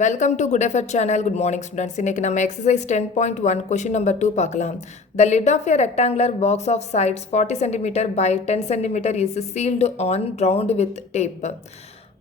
Welcome to Good Effort channel. Good morning students. இன்னைக்கு நம்ம exercise 10.1 question number 2 பார்க்கலாம். The lid of a rectangular box of sides 40 cm by 10 cm is sealed on round with tape.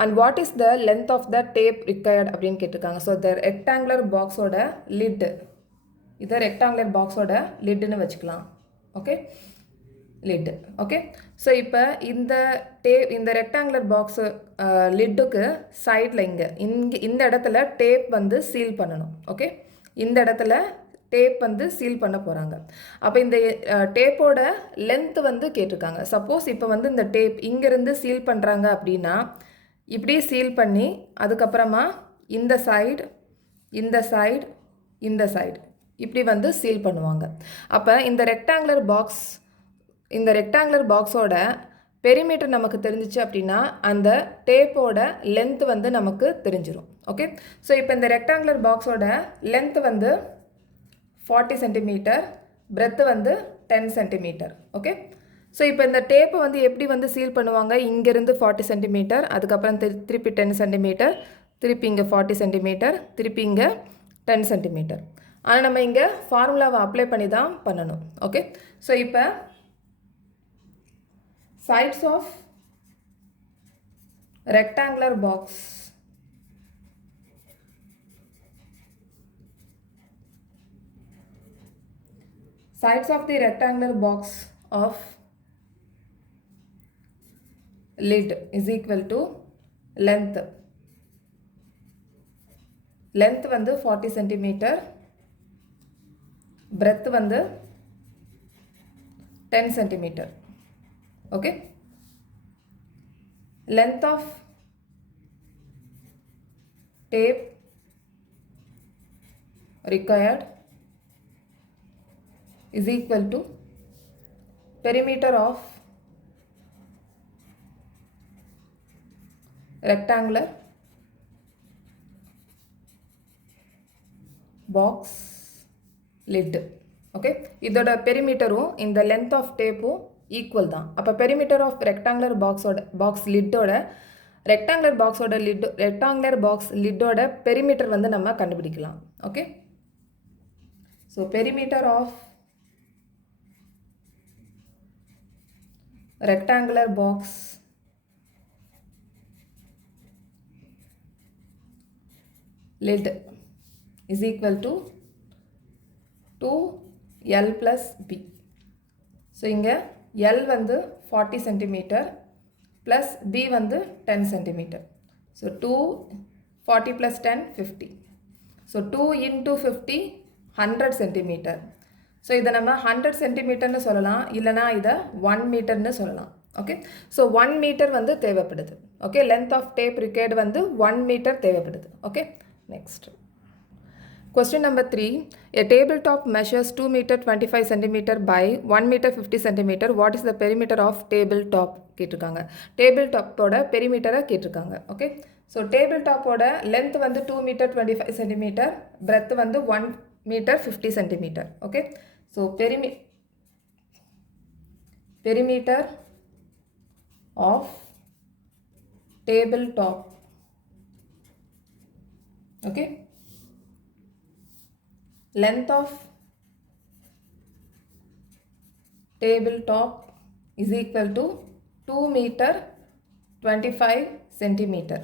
And what is the length of the tape required அப்படின்னு கேட்டிருக்காங்க. So the rectangular box ஓட lid. இதை rectangular box ஓட lidன்னு வச்சுக்கலாம். Okay? lid. Okay? So இப்போ இந்த rectangular box லிட்டுக்கு சைடில் இந்த இடத்துல டேப் வந்து சீல் பண்ணணும். ஓகே, இந்த இடத்துல டேப் வந்து சீல் பண்ண போகிறாங்க. அப்போ இந்த டேப்போட லென்த் வந்து கேட்டிருக்காங்க. சப்போஸ் இப்போ வந்து இந்த டேப் இங்கேருந்து சீல் பண்ணுறாங்க அப்படின்னா இப்படி சீல் பண்ணி அதுக்கப்புறமா இந்த சைடு இந்த சைடு இந்த சைடு இப்படி வந்து சீல் பண்ணுவாங்க. அப்போ இந்த ரெக்டாங்குலர் பாக்ஸோட பெரிமீட்டர் நமக்கு தெரிஞ்சிச்சு அப்படின்னா அந்த டேப்போட லென்த் வந்து நமக்கு தெரிஞ்சிடும். ஓகே, ஸோ இப்போ இந்த ரெக்டாங்குலர் பாக்ஸோட லென்த் வந்து 40 சென்டிமீட்டர், பிரெத்து வந்து 10 சென்டிமீட்டர். ஓகே, ஸோ இப்போ இந்த டேப்பை வந்து எப்படி வந்து சீல் பண்ணுவாங்க, இங்கேருந்து 40 சென்டிமீட்டர், அதுக்கப்புறம் திருப்பி 10 சென்டிமீட்டர், திருப்பி இங்கே 40 சென்டிமீட்டர், திருப்பி இங்கே 10 சென்டிமீட்டர். ஆனால் நம்ம இங்கே ஃபார்முலாவை அப்ளை பண்ணி தான் பண்ணணும். ஓகே, ஸோ இப்போ sides of rectangular box of lid is equal to length வந்து 40 centimeter, breadth வந்து 10 centimeter. Okay, length of tape required is equal to perimeter of rectangular box lid. Okay, இதோட பெரிமீட்டரும் இந்த length of tapeம் ஈக்குவல் தான். அப்போ perimeter of rectangular box லிட்டோட perimeter வந்து நம்ம கண்டுபிடிக்கலாம். Okay, so perimeter of rectangular box lid is equal to 2L + B. So இங்கே L வந்து 40 சென்டிமீட்டர் ப்ளஸ் B வந்து 10 centimetre. So 240 + 10 50. So 2 × 50 100 centimetre. So இதை நம்ம 100 சென்டிமீட்டர்னு சொல்லலாம், இல்லைனா இதை 1 மீட்டர்னு சொல்லலாம். ஓகே, ஸோ 1 மீட்டர் வந்து தேவைப்படுது. Okay, length of tape required வந்து 1 மீட்டர் தேவைப்படுது. Okay, next question number 3. A tabletop measures 2 meter 25 centimeter by 1 meter 50 centimeter. What is the perimeter of tabletop கேட்டிருக்காங்க. டேபிள்டாப்போட பெரிமீட்டரை கேட்டிருக்காங்க. ஓகே, ஸோ டேபிள்டாப்போட லென்த் வந்து 2 meter 25 centimeter, பிரெத் வந்து 1 meter 50 centimeter. Okay, so perimeter of tabletop. Okay, length of tabletop is equal to 2 meter 25 centimeter.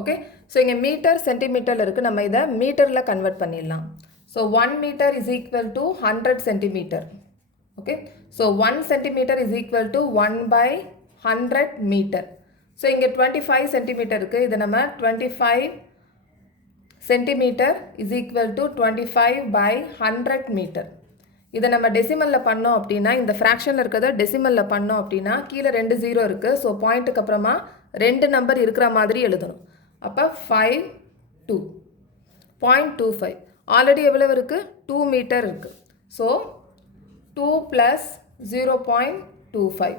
Okay, so இங்கே metre சென்டிமீட்டரில் இருக்குது, நம்ம இதை மீட்டரில் கன்வெர்ட் பண்ணிடலாம். So 1 metre is equal to 100 centimetre. Okay, so 1 centimetre is equal to 1/100 metre. So இங்கே 25 centimetre இருக்குது, இதை நம்ம 25 centimetre is equal to 25/100 metre. இதை நம்ம டெசிமலில் பண்ணோம் அப்படின்னா, இந்த ஃப்ராக்ஷனில் இருக்கிறத டெசிமலில் பண்ணோம் அப்படின்னா கீழே 2 0 இருக்குது. ஸோ பாயிண்ட்டுக்கு அப்புறமா 2 நம்பர் இருக்கிற மாதிரி எழுதணும். அப்போ 5 2 0.25 ஆல்ரெடி எவ்வளவு இருக்குது, 2 மீட்டர் இருக்குது. ஸோ 2 + 0.25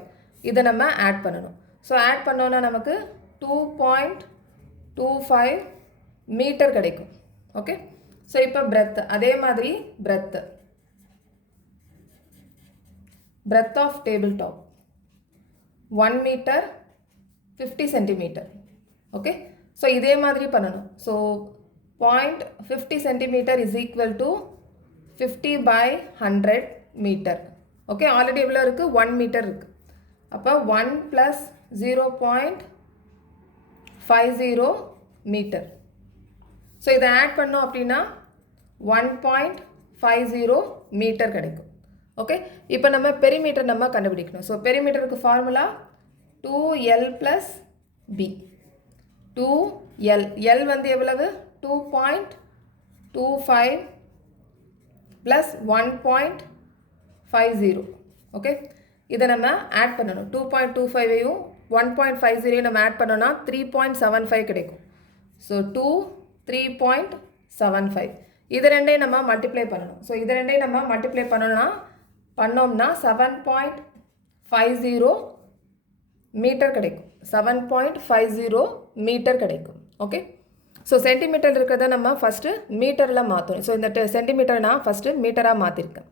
இதை நம்ம ஆட் பண்ணணும். ஸோ ஆட் பண்ணோன்னா நமக்கு 2.25 மீட்டர் கிடைக்கும். ஓகே, ஸோ இப்போ பிரெத் அதே மாதிரி breadth of table top 1 meter 50 centimeter. Okay, so இதே மாதிரி பண்ணணும். So 0.50 centimeter is equal to 50 by 100 meter. Okay, already எவ்வளோ இருக்குது? 1 மீட்டர் இருக்குது. அப்போ 1 plus 0.50 மீட்டர். ஸோ இதை ஆட் பண்ணோம் அப்படின்னா 1.50 மீட்டர் கிடைக்கும். ஓகே, இப்போ நம்ம பெரிமீட்டர் நம்ம கண்டுபிடிக்கணும். ஸோ பெரிமீட்டருக்கு formula 2L plus B. 2L, L வந்து எவ்வளவு? 2.25 plus 1.50. ஓகே, இதை நம்ம ஆட் பண்ணணும். 2.25ஐயும் 1.50ஐயும் நம்ம ஆட் பண்ணோன்னா 3.75 கிடைக்கும். ஸோ 3.75 இது ரெண்டையும் நம்ம மல்டிப்ளை பண்ணணும். ஸோ இது ரெண்டையும் நம்ம மல்டிப்ளை பண்ணோம்னா 7.50 மீட்டர் கிடைக்கும். 7.50 மீட்டர் கிடைக்கும். ஓகே, ஸோ சென்டிமீட்டர் இருக்கிறத நம்ம ஃபஸ்ட்டு மீட்டரில் மாற்றணும். ஸோ இந்த சென்டிமீட்டர் நான் ஃபஸ்ட்டு மீட்டராக மாற்றிருக்கேன்.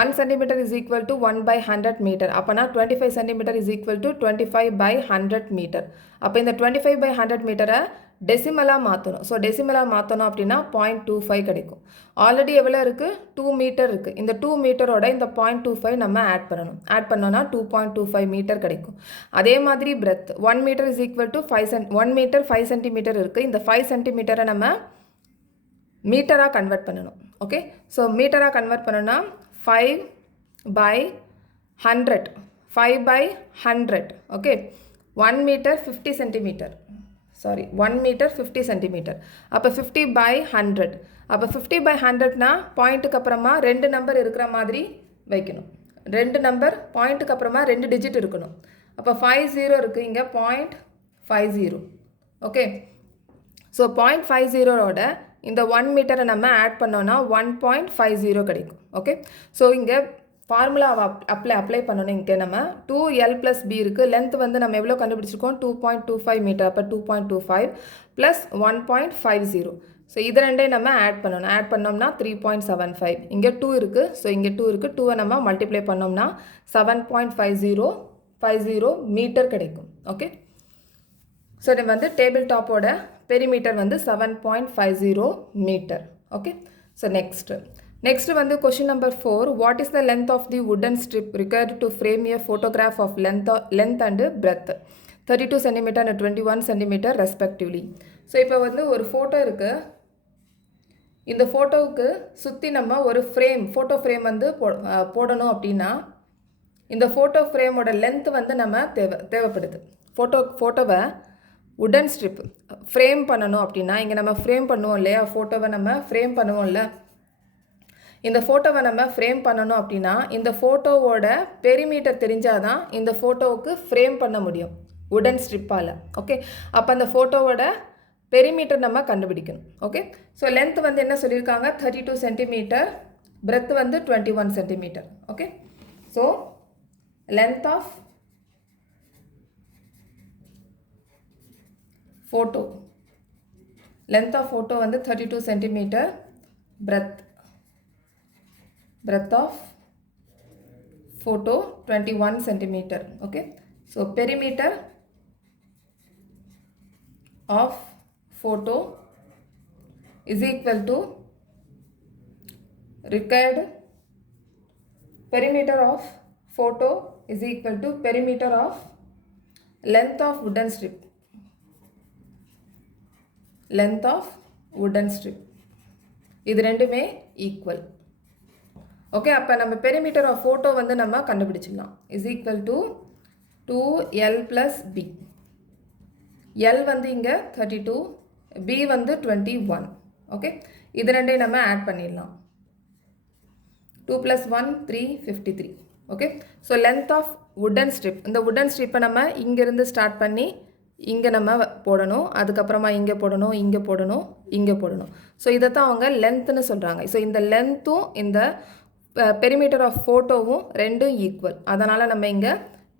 1 centimeter is equal to 1/100 metre. அப்போனா 25 centimeter is equal to 25/100 metre. அப்போ இந்த 25/100 மீட்டரை டெசிமலாக மாற்றணும். ஸோ டெசிமலாக மாற்றணும் அப்படின்னா 0.25 கிடைக்கும். ஆல்ரெடி எவ்வளோ இருக்குது? 2 மீட்டர் இருக்குது. இந்த 2 மீட்டரோட இந்த 0.25 நம்ம ஆட் பண்ணணும். ஆட் பண்ணோன்னா 2.25 மீட்டர் கிடைக்கும். அதே மாதிரி breadth 1 metre is equal to 1 metre 5 centimetre இருக்குது. இந்த 5 சென்டிமீட்டரை நம்ம மீட்டராக கன்வெர்ட் பண்ணணும். ஓகே, ஸோ மீட்டராக கன்வெர்ட் பண்ணோன்னா 5/100. 5/100. Okay, 1 metre 50 centimetre. 1 metre 50 centimetre. அப்போ 50/100. அப்போ 50/100னா பாயிண்ட்டுக்கு அப்புறமா 2 நம்பர் இருக்கிற மாதிரி வைக்கணும். 2 நம்பர் பாயிண்ட்டுக்கு அப்புறமா 2 டிஜிட் இருக்கணும். அப்போ 50 இருக்குது, இங்கே 0.50. ஓகே, ஸோ 0.50ஓட இந்த 1 மீட்டரை நம்ம ஆட் பண்ணோன்னா 1.50 கிடைக்கும். ஓகே, ஸோ இங்கே ஃபார்முலாவை அப்ளை பண்ணணும். இங்கே நம்ம 2L plus B இருக்குது. லென்த் வந்து நம்ம எவ்வளோ கண்டுபிடிச்சிருக்கோம்? 2.25 மீட்டர். அப்போ 2.25 ப்ளஸ் 1.50. ஸோ இது ரெண்டையும் நம்ம ஆட் பண்ணணும். ஆட் பண்ணோம்னா 3.75. இங்கே 2 இருக்குது. ஸோ இங்கே 2 இருக்குது. 2வை நம்ம மல்டிப்ளை பண்ணோம்னா 7.50 மீட்டர் கிடைக்கும். ஓகே, ஸோ இது வந்து டேபிள் டாப்போட பெரிமீட்டர் வந்து 7.50 மீட்டர். ஓகே, ஸோ நெக்ஸ்ட் வந்து question number 4. What is the length of the wooden strip required to frame a photograph of length and breadth 32 cm and 21 cm respectively? So இப்போ வந்து ஒரு photo இருக்குது. இந்த ஃபோட்டோவுக்கு சுற்றி நம்ம ஒரு ஃபோட்டோ ஃப்ரேம் வந்து போடணும் அப்படின்னா இந்த ஃபோட்டோ ஃப்ரேமோட லென்த் வந்து நம்ம தேவைப்படுது. ஃபோட்டோவை வுடன் ஸ்ட்ரிப் ஃப்ரேம் பண்ணணும் அப்படின்னா இங்கே நம்ம ஃப்ரேம் பண்ணுவோம் இல்லையா? ஃபோட்டோவை நம்ம ஃப்ரேம் பண்ணுவோம்ல, இந்த ஃபோட்டோவை நம்ம ஃப்ரேம் பண்ணணும் அப்படின்னா இந்த ஃபோட்டோவோட பெரிமீட்டர் தெரிஞ்சால் தான் இந்த ஃபோட்டோவுக்கு ஃப்ரேம் பண்ண முடியும் வுடன் ஸ்ட்ரிப்பால். ஓகே, அப்போ அந்த ஃபோட்டோவோட பெரிமீட்டர் நம்ம கண்டுபிடிக்கணும். ஓகே, ஸோ லென்த் வந்து என்ன சொல்லியிருக்காங்க? 32 சென்டிமீட்டர். பிரெத் வந்து 21 சென்டிமீட்டர். Okay, so length of photo வந்து 32 centimetre. breadth of photo 21 centimeter. Okay, so perimeter of photo is equal to required perimeter of photo is equal to perimeter of length of wooden strip. இது ரெண்டுமே equal. Okay, அப்போ நம்ம perimeter of photo வந்து நம்ம கண்டுபிடிச்சிடலாம். Is equal to 2L plus B. L வந்து இங்கே 32, B வந்து 21. ஓகே, இது ரெண்டையும் நம்ம ஆட் பண்ணிடலாம். 2 plus 1 3 53. Okay, so length of wooden strip. இந்த வுடன் ஸ்ட்ரிப்பை நம்ம இங்கேருந்து ஸ்டார்ட் பண்ணி இங்கே நம்ம போடணும், அதுக்கப்புறமா இங்கே போடணும், இங்கே போடணும், இங்கே போடணும். ஸோ இதை தான் அவங்க லென்த்துன்னு சொல்கிறாங்க. ஸோ இந்த லென்த்தும் இந்த பெரிமீட்டர் ஆஃப் ஃபோட்டோவும் ரெண்டும் ஈக்குவல். அதனால் நம்ம இங்கே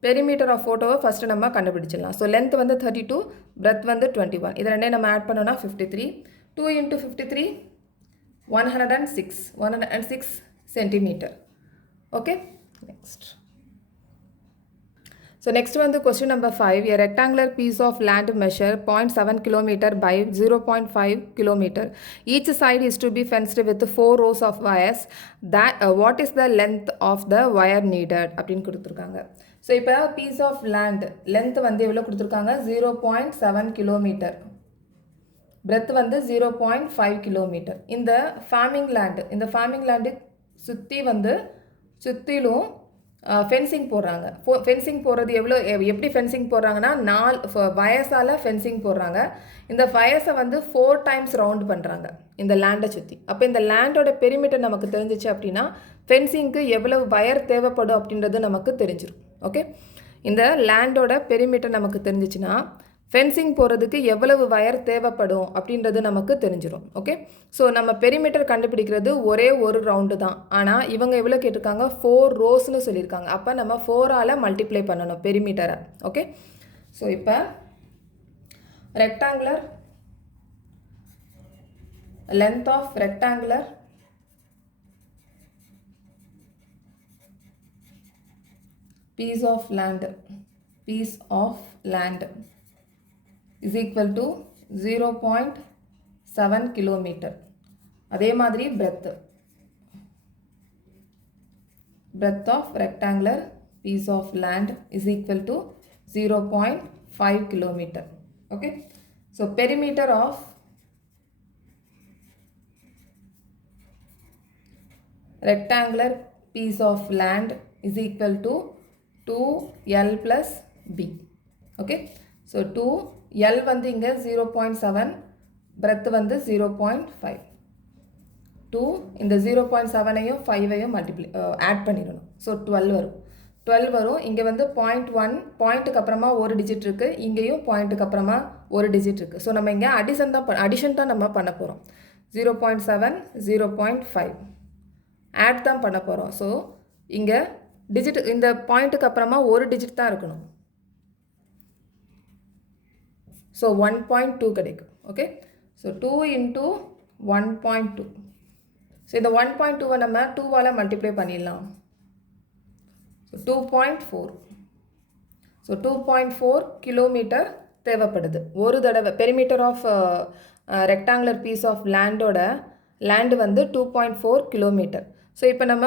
பெரிமீட்டர் ஆஃப் ஃபோட்டோவை ஃபஸ்ட்டு நம்ம கண்டுபிடிச்சிடலாம். ஸோ லென்த் வந்து 32, பிரெத் வந்து 21. இது ரெண்டே நம்ம ஆட் பண்ணோன்னா 53. 2 into 53 106 centimetre. Okay, next So next one, the question number 5. A rectangular piece of land measure 0.7 km by 0.5 km. Each side is to be fenced with 4 rows of wires. That what is the length of the wire needed? அப்படின்னு கொடுத்துருக்காங்க. So இப்போ piece of land length வந்து எவ்வளோ கொடுத்துருக்காங்க 0.7 kilometre, breadth வந்து 0.5 kilometre. இந்த farming land சுற்றிலும் fencing போடுறாங்க. ஃபென்சிங் போடுறது எப்படி ஃபென்சிங் போடுறாங்கன்னா 4 வயசால் ஃபென்சிங் போடுறாங்க. இந்த வயசை வந்து 4 டைம்ஸ் ரவுண்ட் பண்ணுறாங்க இந்த லேண்டை சுற்றி. அப்போ இந்த லேண்டோட பெரிமீட்டர் நமக்கு தெரிஞ்சிச்சு அப்படின்னா ஃபென்சிங்க்கு எவ்வளவு வயர் தேவைப்படும் அப்படின்றது நமக்கு தெரிஞ்சிடும். ஓகே, இந்த லேண்டோட பெரிமீட்டர் நமக்கு தெரிஞ்சிச்சுன்னா ஃபென்சிங் போகிறதுக்கு எவ்வளவு வயர் தேவைப்படும் அப்படின்றது நமக்கு தெரிஞ்சிடும். ஓகே, ஸோ நம்ம பெரிமீட்டர் கண்டுபிடிக்கிறது ஒரே ஒரு ரவுண்டு தான். ஆனால் இவங்க எவ்வளோ கேட்டிருக்காங்க 4 ரோஸ்னு சொல்லியிருக்காங்க. அப்போ நம்ம 4ஆல் மல்டிப்ளை பண்ணணும் பெரிமீட்டரை. ஓகே, ஸோ இப்போ rectangular length of rectangular piece of land is equal to 0.7 kilometer. அதே மாதிரி breadth of rectangular piece of land is equal to 0.5 kilometer. Okay, so perimeter of rectangular piece of land is equal to 2L plus B. Okay, so 2L வந்து இங்க 0.7, breadth வந்து 0.5. 2 இந்த 0.7ஐயும் 5ஐயும் add பண்ணிடணும். So 12 வரும். இங்கே வந்து 0.1 பாயிண்ட்டுக்கு அப்புறமா ஒரு டிஜிட் இருக்குது, இங்கேயும் பாயிண்ட்டுக்கு அப்புறமா ஒரு டிஜிட் இருக்குது. ஸோ நம்ம இங்கே அடிஷன் தான் நம்ம பண்ண போகிறோம். 0.7 0.5 ஆட் தான் பண்ண போகிறோம். ஸோ இங்கே டிஜிட் இந்த பாயிண்ட்டுக்கு அப்புறமா ஒரு டிஜிட் தான் இருக்கணும். ஸோ 1.2 கிடைக்கும். Okay, so 2 into 1.2. ஸோ இந்த 1.2வை நம்ம 2ஆல் மல்டிப்ளை பண்ணிடலாம். ஸோ 2.4. ஸோ 2.4 கிலோமீட்டர் தேவைப்படுது ஒரு தடவை. Perimeter of rectangular piece of land வந்து 2.4 கிலோமீட்டர். ஸோ இப்போ நம்ம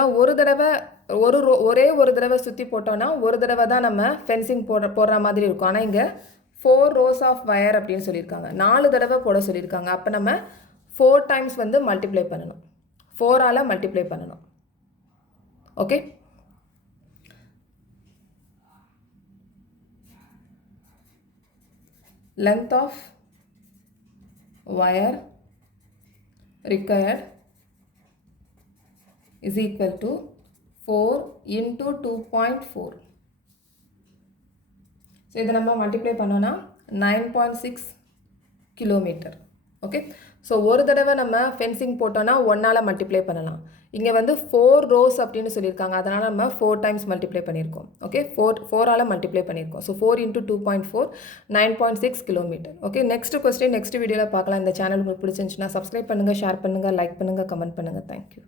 ஒரே ஒரு தடவை சுற்றி போட்டோன்னா ஒரு தடவை தான் நம்ம ஃபென்சிங் போடுற மாதிரி இருக்கும். ஆனால் இங்கே 4 rows ஆஃப் வயர் அப்படின்னு சொல்லியிருக்காங்க. 4 தடவை போட சொல்லியிருக்காங்க. அப்போ நம்ம 4 டைம்ஸ் வந்து மல்டிப்ளை பண்ணணும், 4ஆல் மல்டிப்ளை பண்ணணும். Okay, length of wire required is equal to 4 into 2.4. So இதை நம்ம மல்டிப்ளை பண்ணோன்னா 9.6 கிலோமீட்டர். ஓகே, ஸோ ஒரு தடவை நம்ம ஃபென்சிங் போட்டோன்னா 1ஆல் மல்டிப்ளை பண்ணலாம். இங்கே வந்து 4 rows அப்படின்னு சொல்லியிருக்காங்க, அதனால் நம்ம 4 டைம்ஸ் மல்டிப்ளை பண்ணியிருக்கோம். ஓகே, 4ஆல் மல்டிப்ளை பண்ணியிருக்கோம். So 4 into 2.4 9.6 kilometre. Okay, next question next வீடியோவில் பார்க்கலாம். இந்த சேனல் உங்களுக்கு பிடிச்சிருந்துச்சுன்னா சப்ஸ்கிரைப் பண்ணுங்கள், ஷேர் பண்ணுங்கள், லைக் பண்ணுங்கள், கமெண்ட் பண்ணுங்கள். தேங்க்யூ.